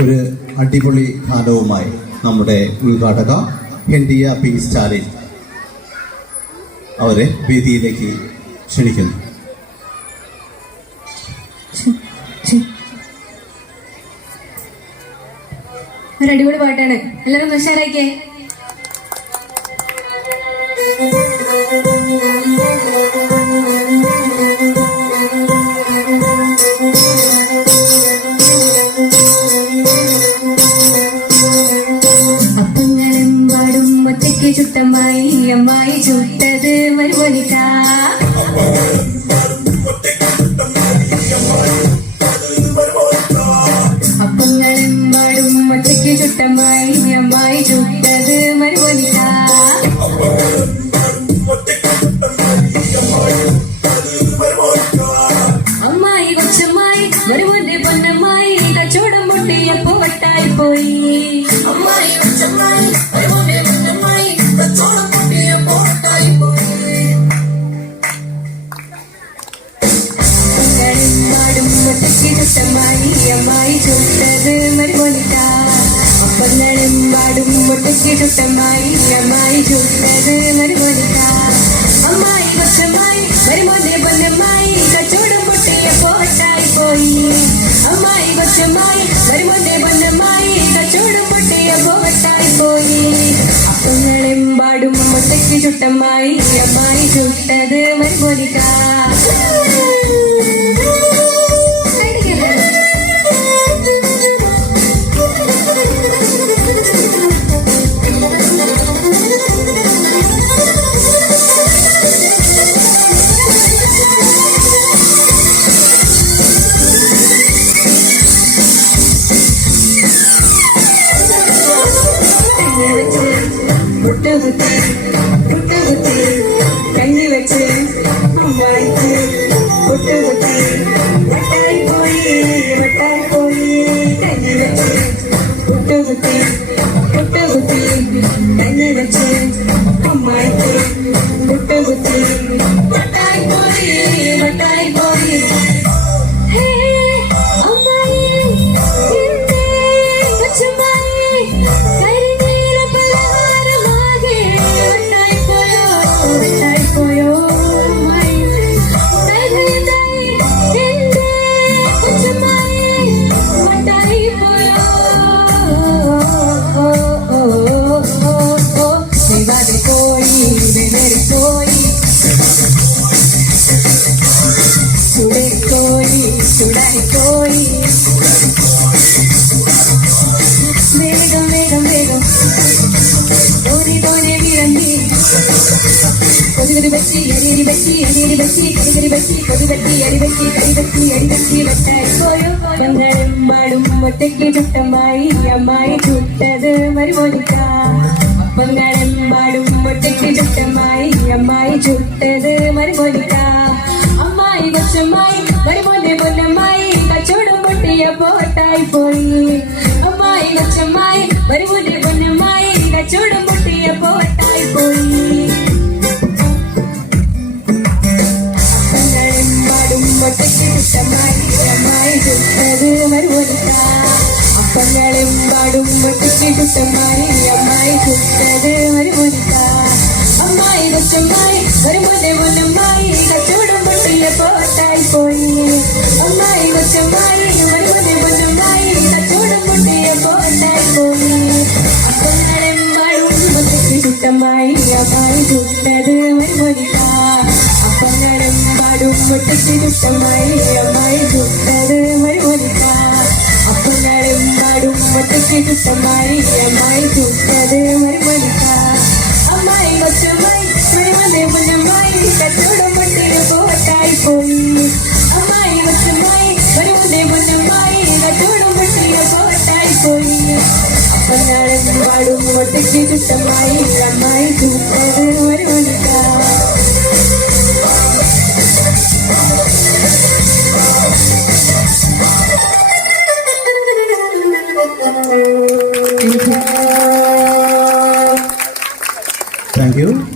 ഒരു അടിപൊളി ഗാനവുമായി നമ്മുടെ ഉദ്ഘാടക ഹെൻഡിയ പി സ്റ്റാലിൻ അവരെ വേദിയിലേക്ക് ക്ഷണിക്കുന്നു. ഒരു അടിപൊളി പാട്ടാണ്, എല്ലാവരും ഉഷാറാക്കിയേ. ചുട്ടമായി അമ്മായി ചുട്ടത് മരുമോനിക്ക അപ്പങ്ങളെമ്പാടും ഒറ്റയ്ക്ക് ചുട്ടമായി അമ്മായി ചുട്ടത് മരുമോനിക്ക അമ്മായി കൊച്ചമ്മായി മരുമോന്റെ പൊന്നമ്മായി കച്ചവടം പൊട്ടിയപ്പോ വട്ടായി പോയി. അമ്മായി കൊച്ചമ്മായി മരുമോന്റെ പൊന്നമ്മായി കച്ചവടം പൊട്ടിയപ്പോ വട്ടായി പോയി. അപ്പങ്ങളെമ്പാടും ഒറ്റയ്ക്ക് ചുട്ടമായി അമ്മായി ചുട്ടത് മരുമോനിക്ക അപ്പങ്ങളെമ്പാടും ഒറ്റയ്ക്ക് ചുട്ടമായി അമ്മായി ചുട്ടത് മരുമോനിക്ക അമ്മായി കൊച്ചമ്മായി മരുമോന്റെ പൊന്നമ്മായി കച്ചവടം പൊട്ടിയപ്പോ വട്ടായി പോയി. അമ്മായി കൊച്ചമ്മായി മരുമോന്റെ പൊന്നമ്മായി കച്ചവടം പൊട്ടിയപ്പോ വട്ടായി പോയി. അപ്പങ്ങളെമ്പാടും ഒറ്റയ്ക്ക് ചുട്ടമായി അമ്മായി ചുട്ടത് മരുമോനിക്ക കഞ്ഞി വെച്ച് അമ്മായിക്ക് പൊട്ടുകുത്തി വട്ടായി പോയി കഞ്ഞി വെച്ച് പൊട്ടുകുത്തി കഞ്ഞി വെച്ച് അമ്മായിക്ക് പൊട്ടുകുത്തി വട്ടായി പോയി. ചുടായിക്കോയി വേഗം തോനെ വിളമ്പി കൊതുകരി ബച്ചി അരിയരി ബച്ചി കൊതുകരി ബച്ചി കൊതുകട്ടി അരിബച്ചി കരിബച്ചി വട്ടായി പോയോ. അപ്പങ്ങളെമ്പാടും ഒറ്റയ്ക്ക് ചുട്ടമായി അമ്മായി ചുട്ടത് മരുമോനിക്ക അപ്പങ്ങളെമ്പാടും ഒറ്റയ്ക്ക് ചുട്ടമായി അമ്മായി ചുട്ടത് മരുമോനിക്ക അമ്മായി കൊച്ചമ്മായി മരുമോന്റെ പൊന്നമ്മായി കച്ചവടം പൊട്ടിയപ്പോ വട്ടായി പോയി. അമ്മായി കൊച്ചമ്മായി മരുമോന്റെ പൊന്നമ്മായി കച്ചവടം പൊട്ടിയപ്പോ വട്ടായി പോയി. അപ്പങ്ങളെമ്പാടും ഒറ്റയ്ക്ക് ചുട്ടമായി അമ്മായി ചുട്ടത് മരുമോനിക്ക അപ്പങ്ങളെമ്പാടും ഒറ്റയ്ക്ക് ചുട്ടമായി അമ്മായി ചുട്ടത് മരുമോനിക്ക അമ്മായി കൊച്ചമ്മായി മരുമോന്റെ പൊന്നമ്മായി കച്ചവടം പൊട്ടിയപ്പോ വട്ടായി പോയി. അമ്മായി കൊച്ചമ്മായി മരുമോന്റെ പൊന്നമ്മായി കച്ചവടം പൊട്ടിയപ്പോ വട്ടായി പോയി. അപ്പങ്ങളെമ്പാടും ഒറ്റയ്ക്ക് ചുട്ടമായി അമ്മായി ചുട്ടത് മരുമോനിക്ക അപ്പങ്ങളെമ്പാടും ഒറ്റയ്ക്ക് ചുട്ടമായി അമ്മായി ചുട്ടത് മരുമോനിക്ക അപ്പങ്ങളെമ്പാടും ഒറ്റയ്ക്ക് ചുട്ടമായി അമ്മായി ചുട്ടത് മരുമോനിക്ക അമ്മായി കൊച്ചമ്മായി മരുമോന്റെ പൊന്നമ്മായി കച്ചവടം പൊട്ടിയപ്പോ വട്ടായി പോയി. അമ്മായി കൊച്ചമ്മായി മരുമോന്റെ പൊന്നമ്മായി കച്ചവടം പൊട്ടിയപ്പോ വട്ടായി പോയി. അപ്പങ്ങളെമ്പാടും ഒറ്റയ്ക്ക് ചുട്ടമായി അമ്മായി ചുട്ടത് മരുമോനിക്ക. Thank you.